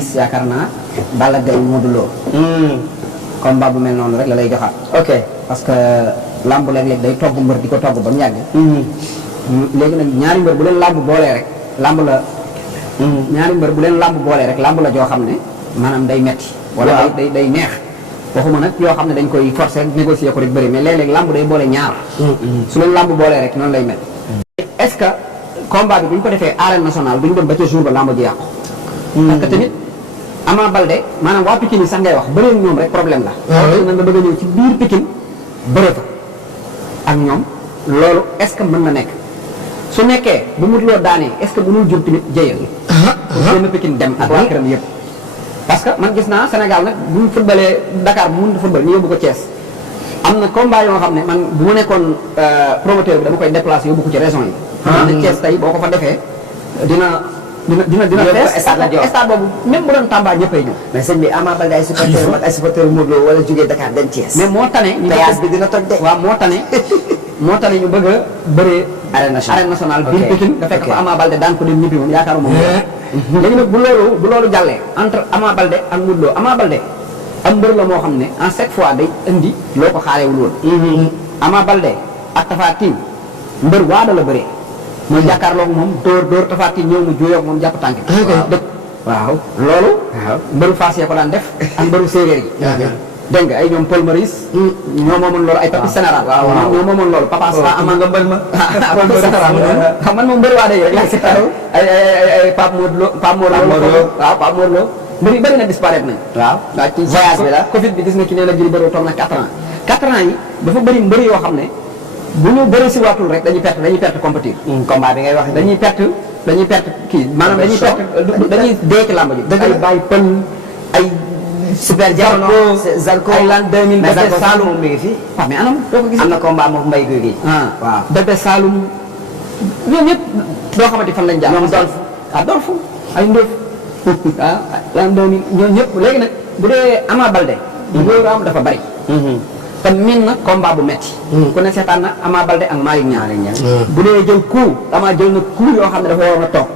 yaakaar naa Balla Gaye Modou Lo combat bu mel noonu rek la lay joxaat. ok parce que lamb léeg-léeg day togg mbër di ko togg ba mu yàgg. léegi nag ñaari mbër bu leen lamb boolee rek lamb la. ñaari mbër bu leen lamb boolee rek lamb la joo xam ne maanaam day metti wala day neex. waxuma nag yoo xam ne dañ koy forcer négocier ko rek bëri mais léeg-léeg lamb day boole ñaar. su leen lamb boolee rek noonu lay metti. est-ce que combat bi bu ñu ko defee arène nationale du ñu dem ba ca jour ba lamb ji yàqu. parce que tamit Ama Baldé maanaam waa Pikine yi sax ngay wax bëree ñoom rek problème la. waaw na nga bëgg a ñëw ci biir Pikine bëree fa ak ñoom loolu est-ce que mën na nekk su nekkee bu mu loo daanee est-ce que mënul jur tamit jëyal. pour génn Pikine dem ak waa këram yëpp. parce que man gis naa Sénégal nag bu ñu footballee Dakar bu mun football ñu yóbbu ko Thiès am na combat yoo xam ne man bu ma nekkoon promoteur bi dama koy déplacer yóbbu ko ci région yi. xam ne Thiès tey boo ko fa defee dina fees stade boobu même bu doon Tamba ñëppay ñëw. mais sëñ bi Ama Baldé ay supporteurs mag ay supporteurs Modou Lo wala jógee Dakar dem Thiès. mais moo tane ñu péage bi dina toj de. waaw moo tane ñu bëgg a bëree arène nationale biir Pikine nga fekk fa Ama Baldé daan ko dem ñibbi moom yaakaar moom léegi nag bu loolu jàllee entre Ama Baldé ak Modou Lo Ama Baldé am mbër la moo xam ne en chaque fois day indi loo ko xaarewul woon. Ama Baldé ak Tapha Tine mbër waada la bëree mooy jàkkaarloog moom dóor Tapha Tine ñëw mu juyoog moom jàpp tànk dëkk waaw loolu mbëru Fass ya ko daan def ak mbëru séeréer yi dégg nga ay ñoom Paul Maurice ñoo moomoon loolu ay Papis Général ñoo moomoon loolu Papa Sa ama nga mbër ma Papis Général xam man moom mbëru waada yi rek laa si ay Pape Modou Lo Pape Modou Lo mbër yi bëri na disparaître nañ waaw ci voyage bi la Covid bi gis nga ki nee na Gris Bordeaux toog na 4 ans yi dafa bëri mbëri yoo xam ne bu ñu bëri si waatul rek dañuy perte compétir. combat bi ngay wax dañuy perte kii maanaam dañuy dee ci làmb ji. ay bàyyi pël ay. super jamono Zarko ay lan 2000. mais Zarko Saloum mi ngi fi. waaw mais anam doo ko gis. am na combat moom Mbaye Guèye gi. waaw Bébé Saloum ñoom ñëpp doo xamante fan lañ jaar. ñoom Dolf Dolf ay Ndof lan 2000 ñoom ñëpp léegi nag bu dee Ama Baldé. loolu am dafa bari. te min na combat bu metti ku ne seetaan na Ama Baldé ak Malick Niang bu dee jël coup Ama jël na coup yoo xam ne dafa waroon a toog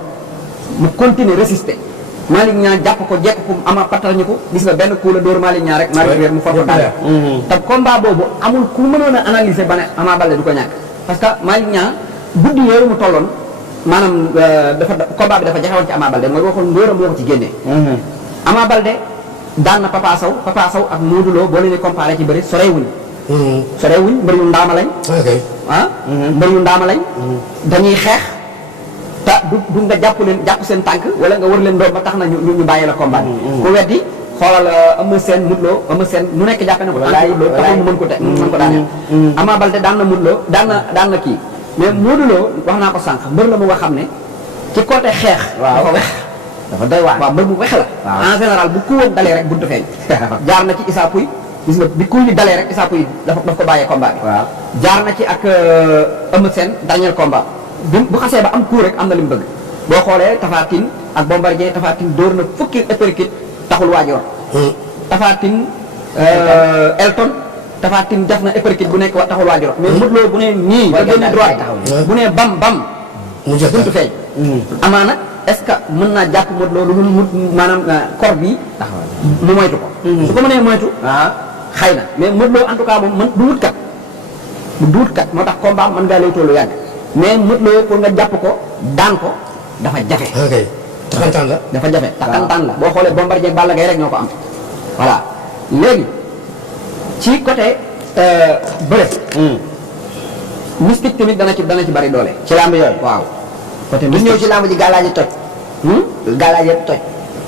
mu continuer résister Malick Niang jàpp ko jekk ko Ama pattal ñu ko gis nga benn coup la dóor Malick Niang rek Malick wéer mu for ko daal te combat boobu amul ku mënoon a analyser ba ne Ama Baldé du ko ñàkk parce que Malick Niang guddi yooyu mu tolloon maanaam combat bi dafa jaxewoon ci Ama Baldé mooy waxoon ngóoram moo ko ci génnee Ama Baldé daan na Papa Sow ak Modou Lo boo leen di comparé ci bëri sorewuñ mbër yu ndaama lañ mbër yu ndaama lañ dañuy xeex te du nga jàpp seen tànk wala nga wër leen doom ba tax na ñu bàyyi la combat ku weddi xoolal Eumeu Sène Modou Lo Eumeu Sène nu nekk jàppe na ko tànk Modou Lo taxul mu mën ko daaneel Ama Baldé daan na Modou Lo daan na kii mais Modou Lo wax naa ko sànq mbër la mu nga xam ne ci côté xeex dafa wex dafa doy waar waaw mbër bu wex la en général bu kuwoon dalee rek buntu feeñ jaar na ci Issa Pouye gis nga bi kuy yi dalee rek Issa Pouye daf ko bàyyee combat bi jaar na ci ak Eumeu Sène dernier combat bu xasee ba am coup rek am na li mu bëgg boo xoolee Tapha Tine ak Bombardier Tapha Tine dóor na fukki uppercut taxul waajoor Tapha Tine Elton Tapha Tine def na uppercut bu nekk taxul waajoor mais Modou Lo bu ne nii ba génn droite bu ne bam buntu feeñ amaana est-ce que mën naa jàpp Modou Lo lu maanaam kor bi mu moytu ko su ko mënee moytu xëy na mais Modou Lo en tout cas moom man du wut kat moo tax combat mën ngaa lay tollu yàgg mais Modou Lo pour nga jàpp ko daan ko dafa jafe taxantaan la dafa jafe taxantaan la boo xoolee Bombardier Balla Gaye rek ñoo ko am voilà léegi ci côté bëre mystique tamit dana ci bari doole ci lamb yooyu waaw côté du ñëw ci lamb ji gàllaaji toj gàllaaji yëpp toj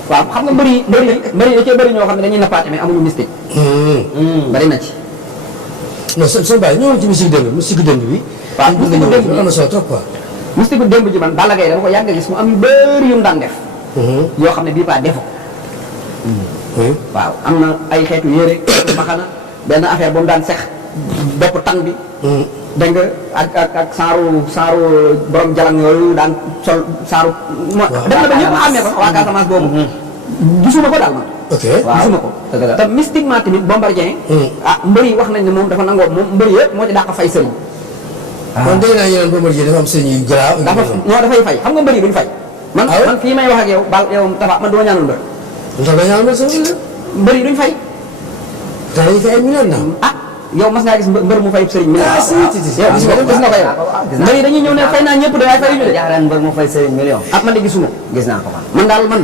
waaw xam nga mbëri da cee bëri ñoo xam ne dañuy nappaate mais amuñu mystique bari na ci non seen bàyyi ñëwoon ci mystique démb bi waaw mystique démb bi am na solo trop quoi mystique démb ji man Balla Gaye dama ko yàgg a gis mu am yu bëri yu mu daan def yoo xam ne bii pas defo waaw am na ay xeetu yére xeetu maxana benn affaire ba mu daan sex bopp tang bi dégg nga ak saaru borom jalang yooyu daan sol saaru dem na ba ñëpp xàmmee ko waa Casamance boobu gisuma ko daal man gisuma ko te mystiquement tamit Bombardier mbër yi wax nañ ne moom dafa nangoo moom mbër yëpp moo ci dàq fay sëriñ kon dégg naa ñu naan Bombardier dafa am sëriñ yu garaaw dafay fay xam nga mbër yi duñ fay man fii may wax ak yow bal yow Tapha man duma ñaanul mbër ndax da ngaa amal sa wàll. mbër yi duñ fay. daa dañuy fay ay millions naa. ah yow mas ngaa gis mbër mu fay sëriñ million. ah si si yow gis nga ko yow. mbër yi dañuy ñëw ne fay naa ñëpp de waaye fay ñu de. jaaraan mbër mu fay sëriñ million. ah man de gisuma. gis naa ko man daal man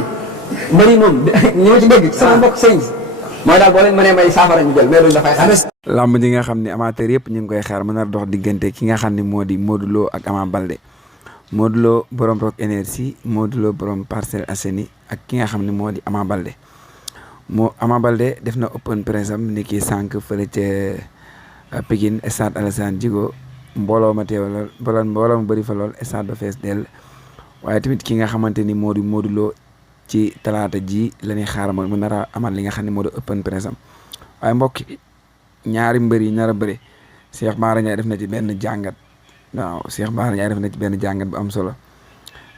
mbër yi moom ñi ma ci dégg sama mbokk sëriñ mooy daal boo leen mënee may saafara ñu jël mais duñ la fay xaalis. lamb ji nga xam ne amateur yëpp ñu ngi koy xaar mën a dox diggante ki nga xam ne moo di Modou Lo ak Ama Baldé Modou Lo borom Rock Énergie Modou Lo borom Parcelles Assainies ak ki nga xam ne moo di Ama Baldé Ama Baldé def na open press am ni ki sànq fële ca Pikine stade Alassane Djigo mbooloo ma teew lool mbooloo ma bëri fa lool stade ba fees dell waaye tamit ki nga xamante ni moo di Modou Lo ci talaata ji la ñuy xaar mu nar a amal li nga xam ne moo di open press am waaye mbokk ñaari mbër yi nar a bëri Cheikh Bara Ndiaye def na ci benn jàngat waaw Cheikh Bara Ndiaye def na ci benn jàngat bu am solo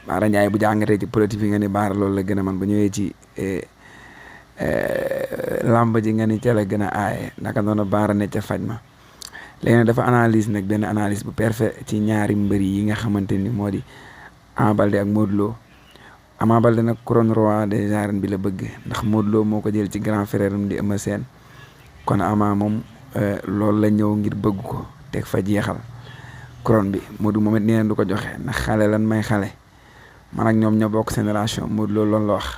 Bara Ndiaye bu jàngatee ci politique yi nga ni Bara loolu la gën a man ba ñëwee ci làmb ji nga ni ca la gën a aaye naka noonu Bara ne ca faj ma léegi nag dafa analyse nag benn analyse bu parfait ci ñaari mbër yi nga xamante ni moo di Ama Baldé ak Modou Lo Ama Baldé nag couronne roi des arènes bi la bëgg ndax Modou Lo moo ko jël ci grand frère am di Eumeu Sène kon Ama moom loolu la ñëw ngir bëgg ko teg fa jeexal couronne bi Modou moom it nee du ko joxe ndax xale lan may xale man ak ñoom ñoo bokk génération Modou Lo loolu la wax